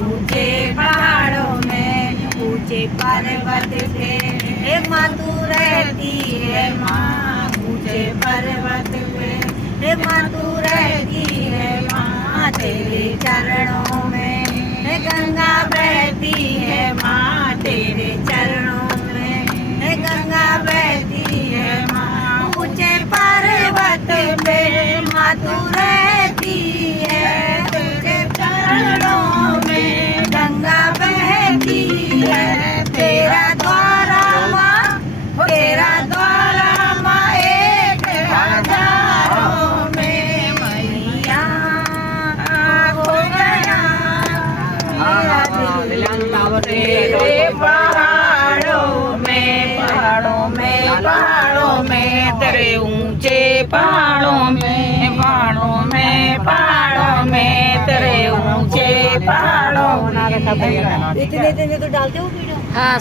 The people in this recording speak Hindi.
ऊंचे पहाड़ों में ऊंचे पर्वत पे हे माँ तू रहती है माँ ऊंचे पर्वत पे हे माँ तू रहती है माँ तेरे चरणों में हे गंगा बहती है माँ तेरे चरणों में हे गंगा बहती है माँ ऊंचे पर्वत पे माँ तू रहती है तेरे चरणों में गंगा बहती है तेरा द्वारा माँ एक हजारों में मैया हो गया मेरा दिल तेरे पहाड़ों में तेरे ऊंचे पहाड़ों में तेरे ऊंचे पहाड़ों में इतने तो डालते हो वीडियो। हाँ।